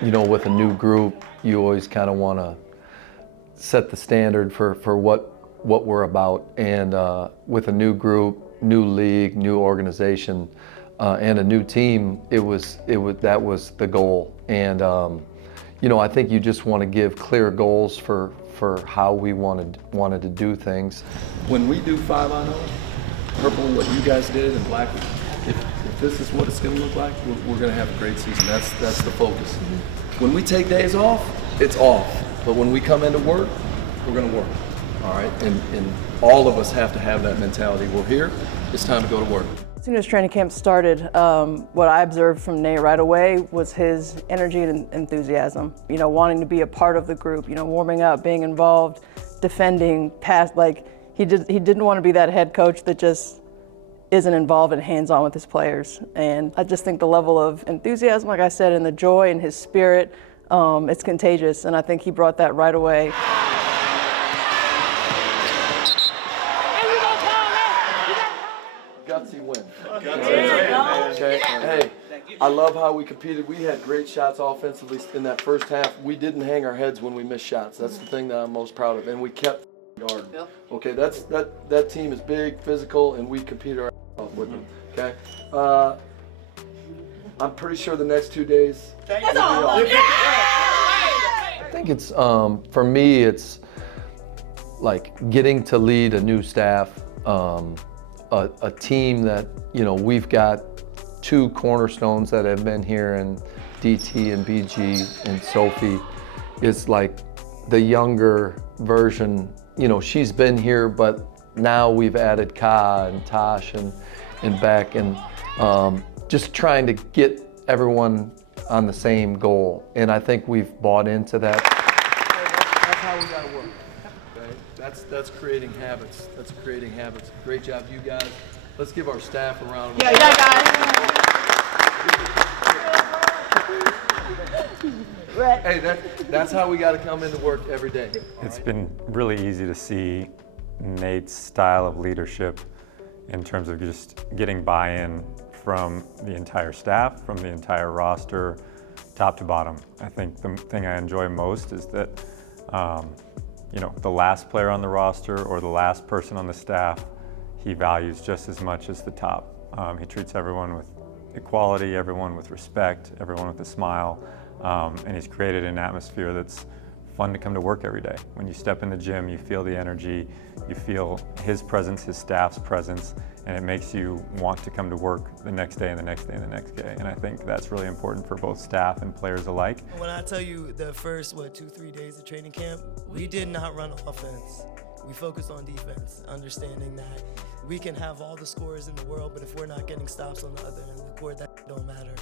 you know, with a new group, you always kind of want to set the standard for what we're about. And with a new group, new league, new organization, and a new team, that was the goal. And you know, I think you just want to give clear goals for how we wanted to do things. When we do 5-on-0, purple, what you guys did, and black, if this is what it's going to look like, we're going to have a great season. That's the focus. When we take days off, it's off. But when we come into work, we're going to work. All right, and all of us have to have that mentality. We're here. It's time to go to work. As soon as training camp started, what I observed from Nate right away was his energy and enthusiasm. You know, wanting to be a part of the group. You know, warming up, being involved, defending, pass. Like he didn't want to be that head coach that just isn't involved and hands-on with his players. And I just think the level of enthusiasm, like I said, and the joy and his spirit, it's contagious. And I think he brought that right away. Gutsy win. Okay. Hey, I love how we competed. We had great shots offensively in that first half. We didn't hang our heads when we missed shots. That's the thing that I'm most proud of. And we kept guarding. Okay, that team is big, physical, and we competed our ass off with them. Okay. I'm pretty sure the next 2 days. I think it's for me, it's like getting to lead a new staff. A team that, you know, we've got 2 cornerstones that have been here, and DT and BG and Sophie is like the younger version. You know, she's been here, but now we've added Ka and Tosh and Beck, and just trying to get everyone on the same goal. And I think we've bought into that. That's how we gotta work. That's creating habits. That's creating habits. Great job, you guys. Let's give our staff a round of applause. Yeah, guys. Hey, that's how we got to come into work every day. It's been really easy to see Nate's style of leadership in terms of just getting buy-in from the entire staff, from the entire roster, top to bottom. I think the thing I enjoy most is that you know, the last player on the roster or the last person on the staff, he values just as much as the top. He treats everyone with equality, everyone with respect, everyone with a smile, and he's created an atmosphere that's fun to come to work every day. When you step in the gym, you feel the energy, you feel his presence, his staff's presence, and it makes you want to come to work the next day and the next day and the next day. And I think that's really important for both staff and players alike. When I tell you the first, 2-3 days of training camp, we did not run offense. We focused on defense, understanding that we can have all the scores in the world, but if we're not getting stops on the other end of the court, that don't matter.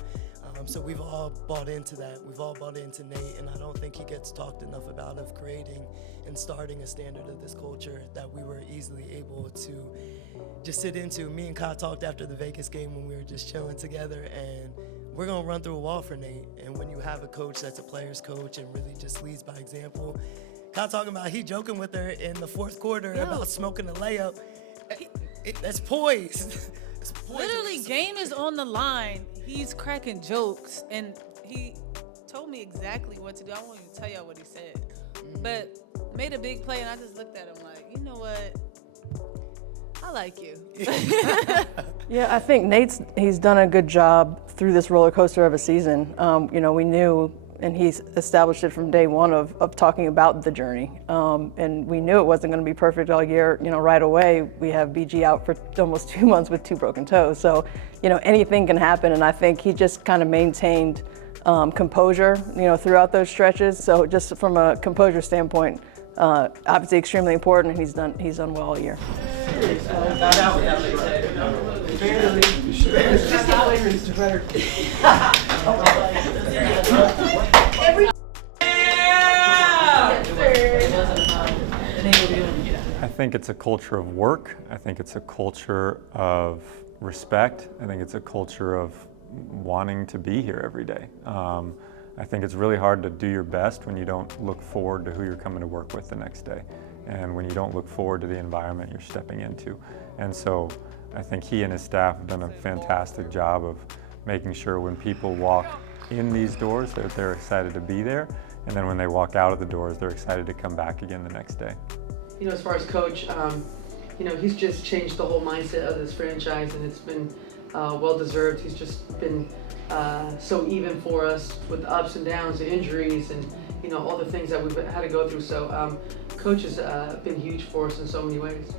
So we've all bought into that. We've all bought into Nate, and I don't think he gets talked enough about of creating and starting a standard of this culture that we were easily able to just sit into. Me and Ka talked after the Vegas game when we were just chilling together, and we're gonna run through a wall for Nate. And when you have a coach that's a player's coach and really just leads by example, Ka talking about he joking with her in the fourth quarter about smoking a layup. That's poised. Literally, game is on the line. He's cracking jokes, and he told me exactly what to do. I won't even tell y'all what he said, but made a big play, and I just looked at him like, you know what? I like you. Yeah, I think he's done a good job through this roller coaster of a season. You know, we knew, and he's established it from day one of talking about the journey. And we knew it wasn't going to be perfect all year. You know, right away, we have BG out for almost 2 months with 2 broken toes. So, you know, anything can happen. And I think he just kind of maintained composure, you know, throughout those stretches. So just from a composure standpoint, obviously extremely important, and he's done well all year. I think it's a culture of work. I think it's a culture of respect. I think it's a culture of wanting to be here every day. I think it's really hard to do your best when you don't look forward to who you're coming to work with the next day, and when you don't look forward to the environment you're stepping into. And so I think he and his staff have done a fantastic job of making sure when people walk in these doors, they're excited to be there. And then when they walk out of the doors, they're excited to come back again the next day. You know, as far as coach, you know, he's just changed the whole mindset of this franchise, and it's been well-deserved. He's just been so even for us with the ups and downs, the injuries, and, you know, all the things that we've had to go through. So coach has been huge for us in so many ways.